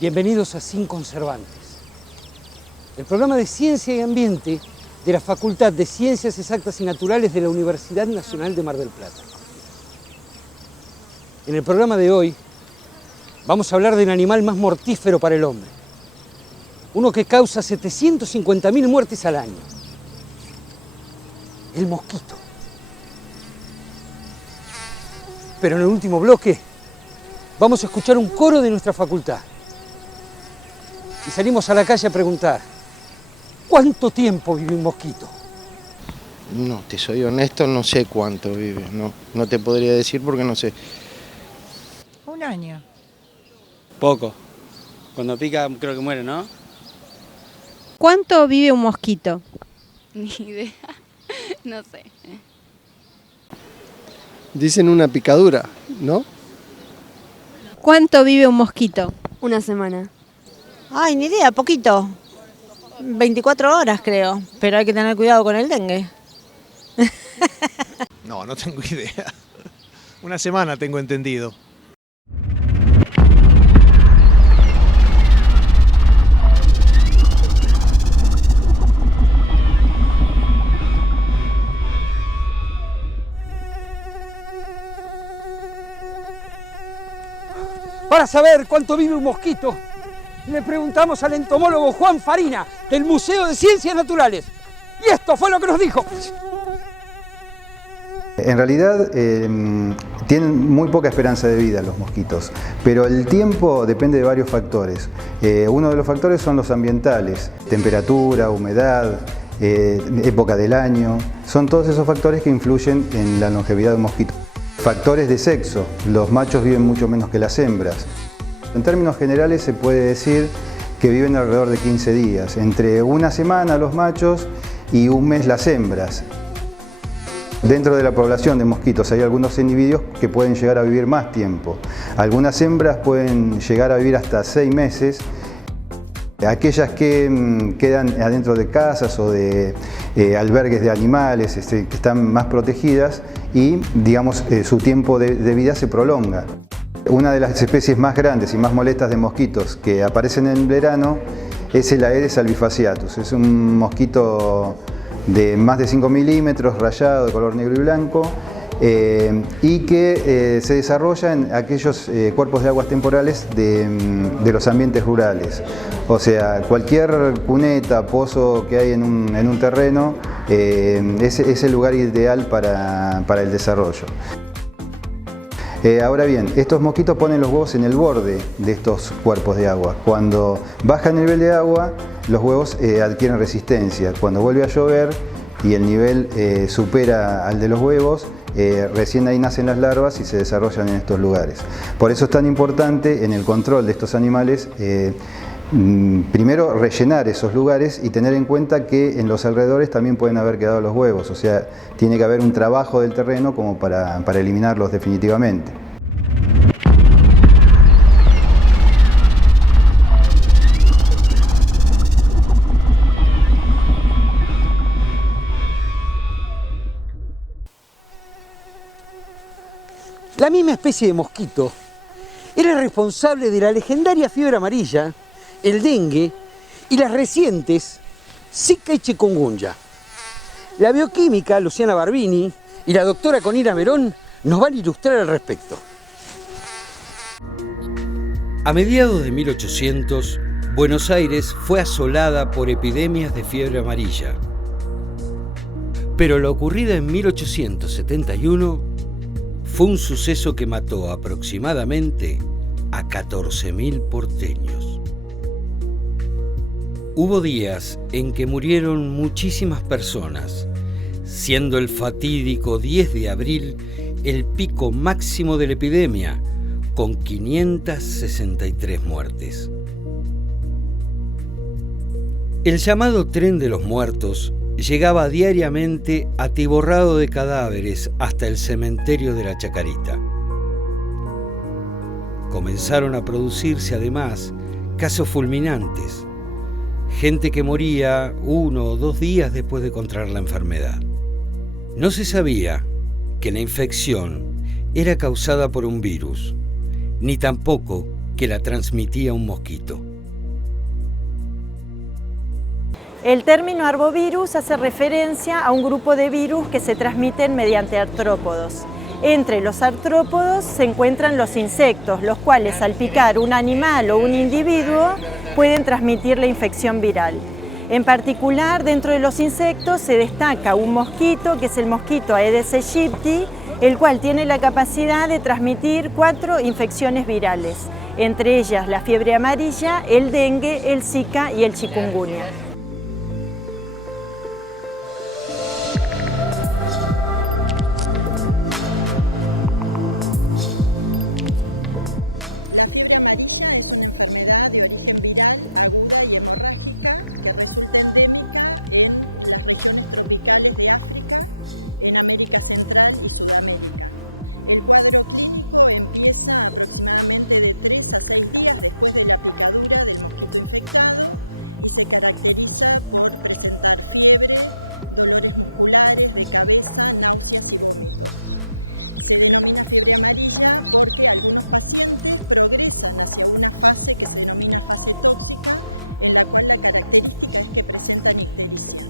Bienvenidos a Sin Conservantes, el programa de Ciencia y Ambiente de la Facultad de Ciencias Exactas y Naturales de la Universidad Nacional de Mar del Plata. En el programa de hoy vamos a hablar del animal más mortífero para el hombre, uno que causa 750.000 muertes al año, el mosquito. Pero en el último bloque vamos a escuchar un coro de nuestra facultad. Y salimos a la calle a preguntar, ¿cuánto tiempo vive un mosquito? No, te soy honesto, no sé cuánto vive, no te podría decir porque no sé. Un año. Poco. Cuando pica creo que muere, ¿no? ¿Cuánto vive un mosquito? Ni idea, no sé. Dicen una picadura, ¿no? ¿Cuánto vive un mosquito? Una semana. Ay, ni idea, poquito. 24 horas creo, pero hay que tener cuidado con el dengue. No tengo idea. Una semana tengo entendido. Para saber cuánto vive un mosquito, le preguntamos al entomólogo Juan Farina, del Museo de Ciencias Naturales. Y esto fue lo que nos dijo. En realidad tienen muy poca esperanza de vida los mosquitos, pero el tiempo depende de varios factores. Uno de los factores son los ambientales, temperatura, humedad, época del año. Son todos esos factores que influyen en la longevidad de un mosquito. Factores de sexo, los machos viven mucho menos que las hembras. En términos generales se puede decir que viven alrededor de 15 días, entre una semana los machos y un mes las hembras. Dentro de la población de mosquitos hay algunos individuos que pueden llegar a vivir más tiempo. Algunas hembras pueden llegar a vivir hasta 6 meses. Aquellas que quedan adentro de casas o de albergues de animales que están más protegidas y, digamos, su tiempo de vida se prolonga. Una de las especies más grandes y más molestas de mosquitos que aparecen en verano es el Aedes albifasciatus. Es un mosquito de más de 5 milímetros, rayado, de color negro y blanco, y que se desarrolla en aquellos cuerpos de aguas temporales de los ambientes rurales. O sea, cualquier cuneta, pozo que hay en un terreno es el lugar ideal para el desarrollo. Ahora bien, estos mosquitos ponen los huevos en el borde de estos cuerpos de agua. Cuando baja el nivel de agua, los huevos adquieren resistencia. Cuando vuelve a llover y el nivel supera al de los huevos, recién ahí nacen las larvas y se desarrollan en estos lugares. Por eso es tan importante en el control de estos animales, primero rellenar esos lugares y tener en cuenta que en los alrededores también pueden haber quedado los huevos. O sea, tiene que haber un trabajo del terreno como para eliminarlos definitivamente. La misma especie de mosquito era responsable de la legendaria fiebre amarilla, el dengue y las recientes Zika y chikungunya. La bioquímica Luciana Barbini y la doctora Conira Merón nos van a ilustrar al respecto. A mediados de 1800, Buenos Aires fue asolada por epidemias de fiebre amarilla. Pero la ocurrida en 1871 fue un suceso que mató aproximadamente a 14.000 porteños. Hubo días en que murieron muchísimas personas, siendo el fatídico 10 de abril el pico máximo de la epidemia, con 563 muertes. El llamado Tren de los Muertos llegaba diariamente atiborrado de cadáveres hasta el cementerio de la Chacarita. Comenzaron a producirse además casos fulminantes, gente que moría 1 o 2 días después de contraer la enfermedad. No se sabía que la infección era causada por un virus, ni tampoco que la transmitía un mosquito. El término arbovirus hace referencia a un grupo de virus que se transmiten mediante artrópodos. Entre los artrópodos se encuentran los insectos, los cuales al picar un animal o un individuo pueden transmitir la infección viral. En particular, dentro de los insectos se destaca un mosquito, que es el mosquito Aedes aegypti, el cual tiene la capacidad de transmitir 4 infecciones virales, entre ellas la fiebre amarilla, el dengue, el zika y el chikungunya. La fiebre amarilla es una enfermedad de origen viral, aguda y hemorrágica que resulta endémica en las regiones tropicales de África, en América Central y Sudamérica. El cuadro clínico empieza aproximadamente de 3 a 6 días después de la picadura del mosquito infectado y se caracteriza por presentar fiebre, dolores musculares, de cabeza, náuseas y vómitos. Se denomina fiebre amarilla porque algunos pacientes progresan hacia una fase que se denomina fase tóxica, en la cual la característica es que presentan ictericia.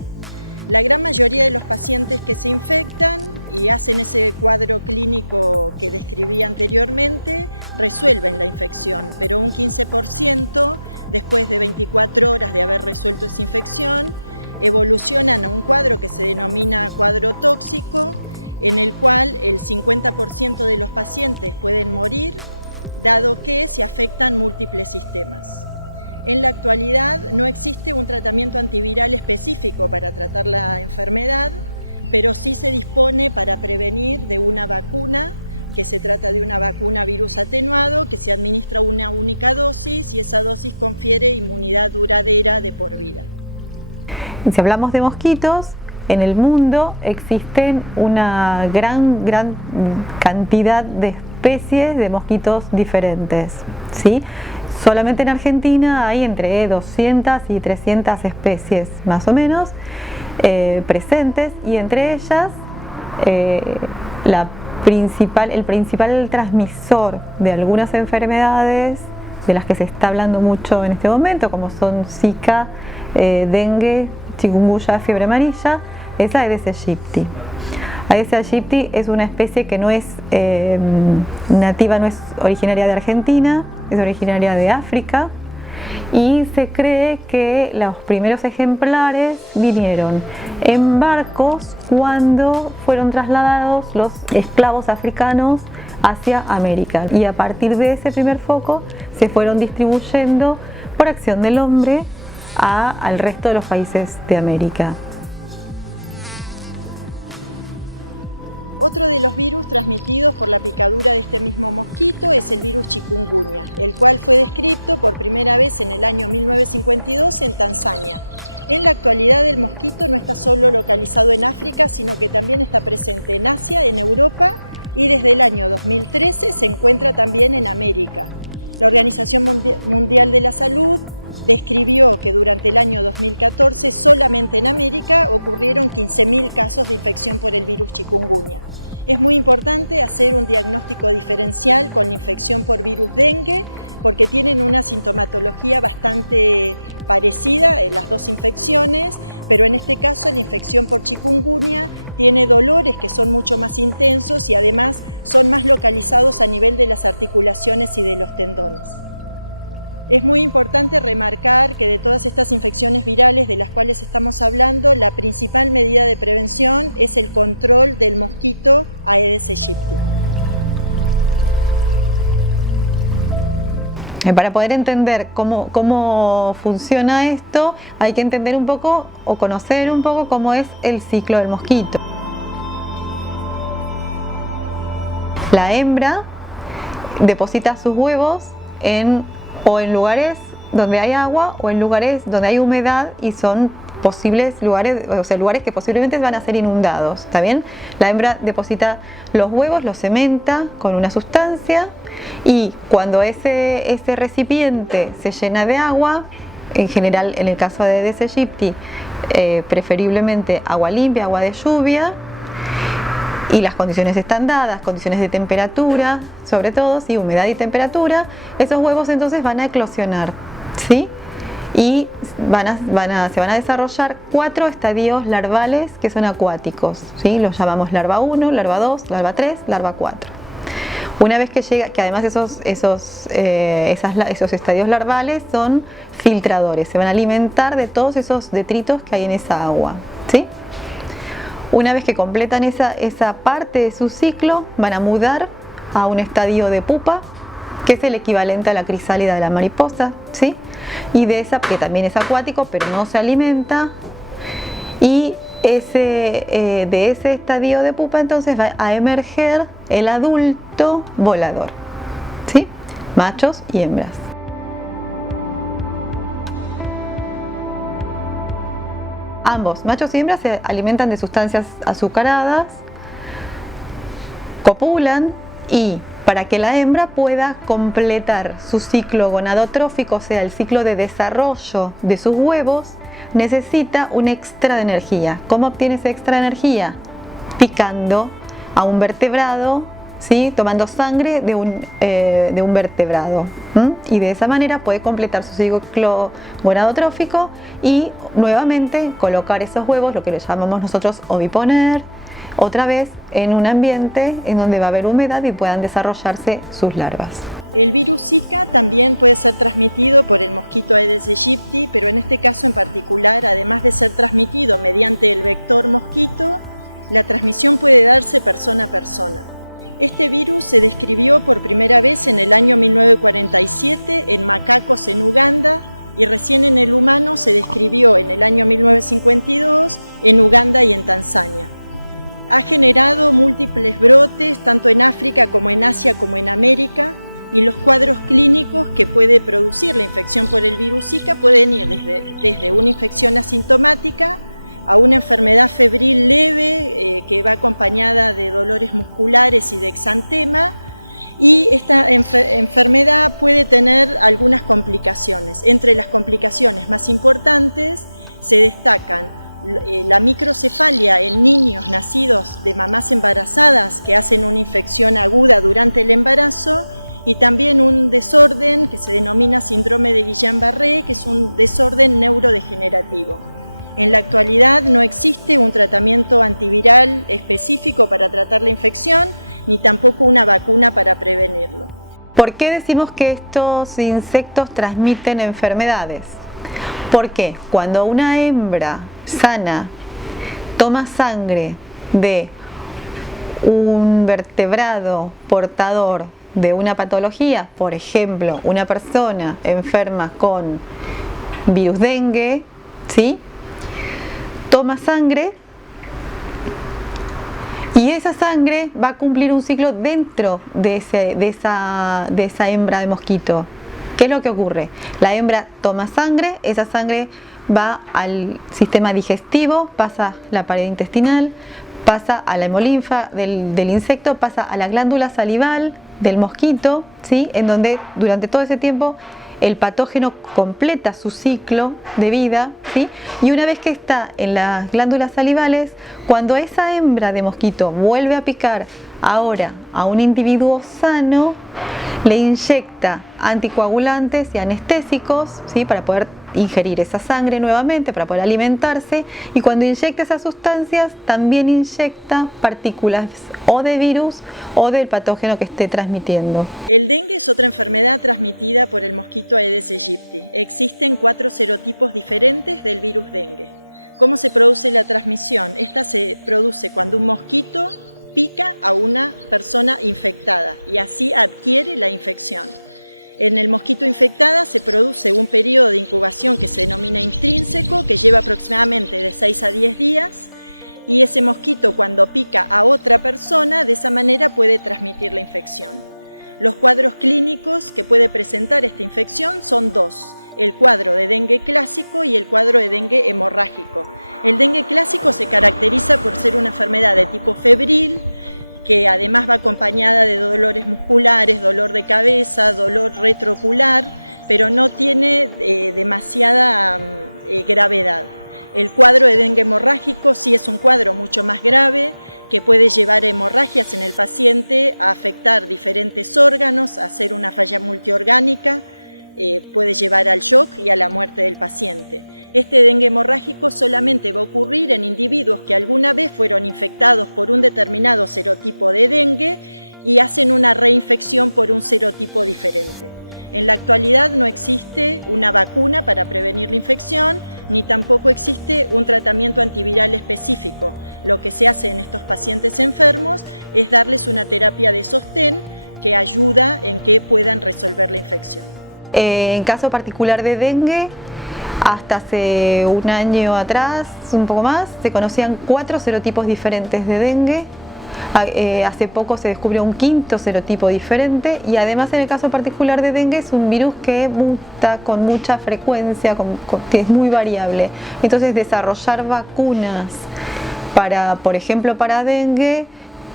La gran mayoría de los pacientes que se infectan y hacen ese cuadro clínico que describí anteriormente, resuelven la infección, pero un 15% después de 24 horas de haber resuelto esa infección, evolucionan a un cuadro que se denomina cuadro tóxico, en el cual el 50% de los pacientes pueden morir, dado que se afectan múltiples sistemas. En la actualidad no existe un tratamiento antiviral específico para tratar la enfermedad, pero sí se dispone para prevenir de una vacuna, que se trata de una vacuna virus atenuado, que se administra una única dosis y esa dosis confiere inmunidad duradera de por vida. Si hablamos de mosquitos, en el mundo existen una gran cantidad de especies de mosquitos diferentes, ¿sí? Solamente en Argentina hay entre 200 y 300 especies más o menos presentes, y entre ellas el principal transmisor de algunas enfermedades de las que se está hablando mucho en este momento, como son Zika, dengue, chikungunya, fiebre amarilla, es Aedes aegypti. Aedes aegypti es una especie que no es nativa, no es originaria de Argentina, es originaria de África, y se cree que los primeros ejemplares vinieron en barcos cuando fueron trasladados los esclavos africanos hacia América, y a partir de ese primer foco se fueron distribuyendo por acción del hombre al resto de los países de América. Otro de los virus transmitidos por la picadura de este mismo mosquito es el virus chikungunya, el cual fue descrito por primera vez en el año 1952 en Tanzania. En la actualidad el mosquito no está solo localizado en África, sino que también está presente en Asia, en Europa, y desde el año 2013 se encuentra también en América. La Organización Mundial de la Salud describió que durante el año 2014 solamente en América ocurrieron 15.000 casos de infección por el virus chikungunya. Es muy importante hacer un diagnóstico diferencial con la infección por virus dengue, porque tienen una sintomatología bastante parecida en las dos infecciones, pero en este caso la infección por chikungunya tiene dolores que son mucho más intensos y además son más localizados a nivel de las articulaciones y de los tendones. Es muy importante remarcar que de todas estas infecciones virales de las cuales estamos hablando, la principal medida de prevención es el control del mosquito Aedes aegypti. Para poder entender cómo funciona esto, hay que entender un poco o conocer un poco cómo es el ciclo del mosquito. La hembra deposita sus huevos en lugares donde hay agua o en lugares donde hay humedad y son posibles lugares, o sea, lugares que posiblemente van a ser inundados, ¿está bien? La hembra deposita los huevos, los cementa con una sustancia, y cuando ese recipiente se llena de agua, en general en el caso de Aedes aegypti, preferiblemente agua limpia, agua de lluvia, y las condiciones están dadas, condiciones de temperatura, sobre todo, ¿sí? Humedad y temperatura, esos huevos entonces van a eclosionar, ¿sí? Y se van a desarrollar 4 estadios larvales que son acuáticos, ¿sí? Los llamamos larva 1, larva 2, larva 3, larva 4. Una vez que llega, que además esos estadios larvales son filtradores, se van a alimentar de todos esos detritos que hay en esa agua, ¿sí? Una vez que completan esa parte de su ciclo, van a mudar a un estadio de pupa, que es el equivalente a la crisálida de la mariposa, ¿sí? Y que también es acuático, pero no se alimenta. Y de ese estadio de pupa entonces va a emerger el adulto volador, ¿sí? Machos y hembras. Ambos, machos y hembras, se alimentan de sustancias azucaradas, copulan y para que la hembra pueda completar su ciclo gonadotrófico, o sea, el ciclo de desarrollo de sus huevos, necesita un extra de energía. ¿Cómo obtiene esa extra energía? Picando a un vertebrado, ¿sí? Tomando sangre de un vertebrado. Y de esa manera puede completar su ciclo gonadotrófico y nuevamente colocar esos huevos, lo que le llamamos nosotros oviponer, otra vez en un ambiente en donde va a haber humedad y puedan desarrollarse sus larvas. El virus Zika también puede ser transmitido por el mosquito Aedes aegypti, pero en este caso en particular, además de ser transmitido mediante el vector mosquito, la transmisión puede darse persona a persona. Este virus se describió por primera vez en el año 1947 en macacos en Uganda y recién en el humano se describió en el año 1952 en Uganda y en Tanzania. Ha generado múltiples brotes tanto en África como en Asia como en América, y los cuadros clínicos que puede producir la infección por el virus Zika pueden ir desde una infección asintomática a una enfermedad febril leve que va acompañada de dolores musculares y de exantema, y esta enfermedad puede tener algunas complicaciones. Entre las complicaciones más importantes se destacan la microcefalia en niños nacidos de mamás embarazadas que hacen una infección aguda durante el embarazo, y también un desorden que se denomina síndrome de Guillain-Barré, que es un desorden neurodegenerativo. En la actualidad no existe un tratamiento antiviral específico para tratar la infección, ni tampoco una vacuna para prevenirlo. ¿Por qué decimos que estos insectos transmiten enfermedades? Porque cuando una hembra sana toma sangre de un vertebrado portador de una patología, por ejemplo, una persona enferma con virus dengue, ¿sí? Toma sangre y esa sangre va a cumplir un ciclo dentro de esa hembra de mosquito. ¿Qué es lo que ocurre? La hembra toma sangre, esa sangre va al sistema digestivo, pasa la pared intestinal, pasa a la hemolinfa del insecto, pasa a la glándula salival del mosquito, ¿sí? En donde durante todo ese tiempo el patógeno completa su ciclo de vida, ¿sí? Y una vez que está en las glándulas salivales, cuando esa hembra de mosquito vuelve a picar ahora a un individuo sano, le inyecta anticoagulantes y anestésicos, ¿sí? Para poder ingerir esa sangre nuevamente, para poder alimentarse, y cuando inyecta esas sustancias también inyecta partículas o de virus o del patógeno que esté transmitiendo. El dengue es otra enfermedad transmitida por el mosquito Aedes aegypti. Existen 4 serotipos diferentes del virus dengue. ¿Cómo se produce la transmisión? Esta se produce cuando un mosquito pica a una persona infectada y así adquiere la infección. En el mosquito infectada se produce un periodo de incubación que se denomina intrínseco, que lleva aproximadamente de 6 a 10 días, y ese mosquito cuando pica a otra persona, de esa manera puede transmitir la infección. Los cuadros clínicos que puede presentar esta infección son 2, el cuadro de dengue clásico y el cuadro de dengue hemorrágico. El dengue clásico se caracteriza por ser una enfermedad de tipo febril, que además va acompañada de dolores musculares, dolor de cabeza, dolor retroocular, pero no tiene demasiada gravedad. El cuadro de dengue hemorrágico sí es un cuadro mucho más grave, que puede llevar a hemorragias en el paciente, a afectar diferentes órganos, a hacer una falla multiorgánica, puede llevar al shock y a la muerte del paciente. Este dengue hemorrágico solamente va a ocurrir en individuos que alguna vez fueron infectados por un determinado serotipo de dengue y hacen una reinfección por un serotipo diferente. En la actualidad no existe una vacuna para prevenir la infección, ni tampoco existe un tratamiento antiviral específico. Lo que se hace en estos pacientes enfermos es darles una terapia de sostén que ayuda en que puedan resolver la infección. En caso particular de dengue, hasta hace un año atrás, un poco más, se conocían 4 serotipos diferentes de dengue. Hace poco se descubrió un 5.º serotipo diferente y además en el caso particular de dengue es un virus que muta con mucha frecuencia, que es muy variable. Entonces desarrollar vacunas para, por ejemplo, para dengue,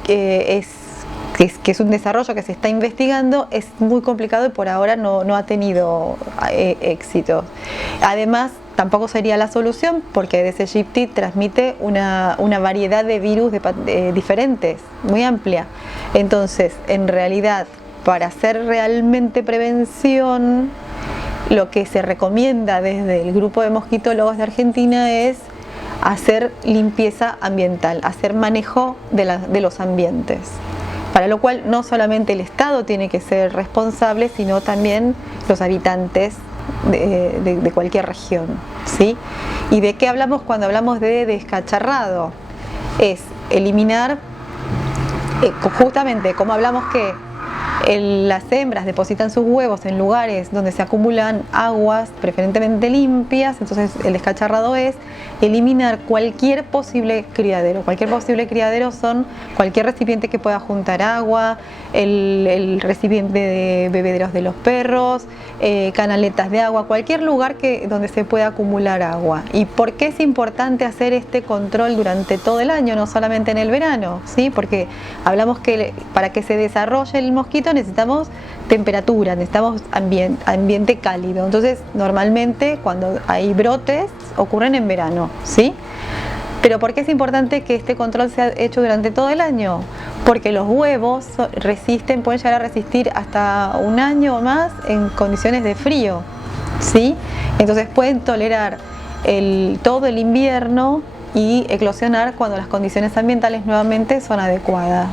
que es un desarrollo que se está investigando, es muy complicado y por ahora no ha tenido éxito. Además, tampoco sería la solución porque Aedes aegypti transmite una variedad de virus diferentes, muy amplia. Entonces, en realidad, para hacer realmente prevención, lo que se recomienda desde el grupo de mosquitólogos de Argentina es hacer limpieza ambiental, hacer manejo de los ambientes. Para lo cual no solamente el Estado tiene que ser responsable, sino también los habitantes de cualquier región, ¿sí? ¿Y de qué hablamos cuando hablamos de descacharrado? Es eliminar, justamente como hablamos que las hembras depositan sus huevos en lugares donde se acumulan aguas preferentemente limpias, entonces el descacharrado es eliminar cualquier posible criadero. Cualquier posible criadero son cualquier recipiente que pueda juntar agua, el recipiente de bebederos de los perros, canaletas de agua, cualquier lugar donde se pueda acumular agua. ¿Y por qué es importante hacer este control durante todo el año, no solamente en el verano? ¿Sí? Porque hablamos que para que se desarrolle el mosquito necesitamos temperatura, necesitamos ambiente cálido. Entonces, normalmente cuando hay brotes ocurren en verano, ¿sí? Pero ¿por qué es importante que este control sea hecho durante todo el año? Porque los huevos pueden llegar a resistir hasta un año o más en condiciones de frío, ¿sí? Entonces pueden tolerar todo el invierno y eclosionar cuando las condiciones ambientales nuevamente son adecuadas.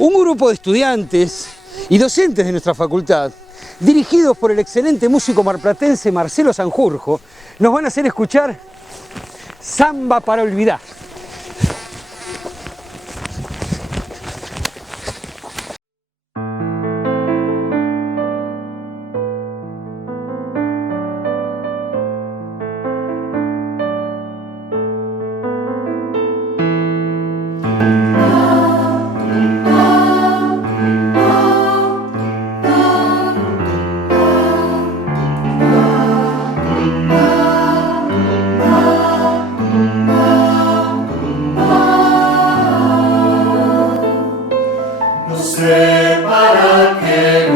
Un grupo de estudiantes y docentes de nuestra facultad, dirigidos por el excelente músico marplatense Marcelo Sanjurjo, nos van a hacer escuchar Samba para olvidar. Que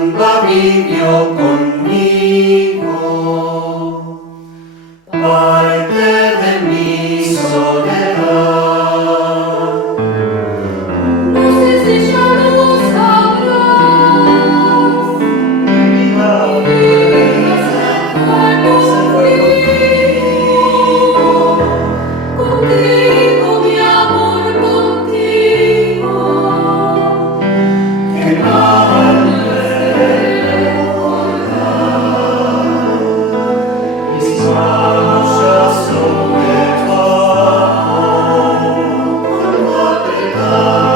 samba vivió conmigo, parte de mi soledad. No sé si ya lo sabrás, mi vida se fue contigo, contigo mi amor, contigo, que mal me recordar. Mis manos ya son de barro, apretar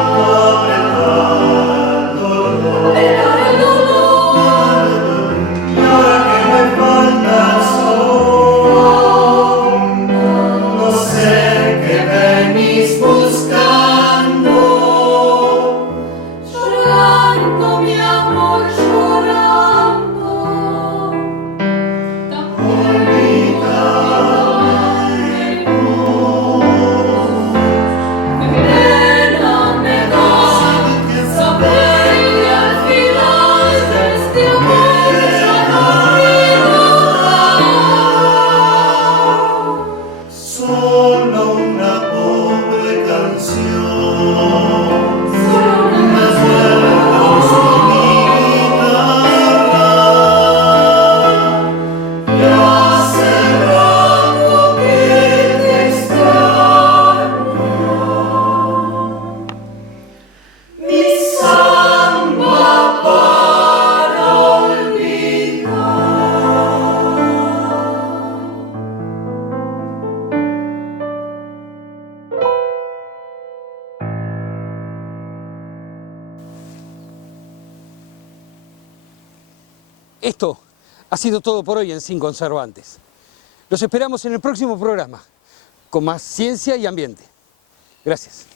al dolor. Y ahora que me falta el sol, no sé qué venís buscando. Llorando, mi amor, llorando. Olvídame vos. Qué pena me da saber que al final de este amor ya no quiero nada. Solo una pobre canción. Solo una canción. Y hace rato que te extraño. Mi samba para olvidar. Esto ha sido todo por hoy en Sin Conservantes. Los esperamos en el próximo programa, con más ciencia y ambiente. Gracias.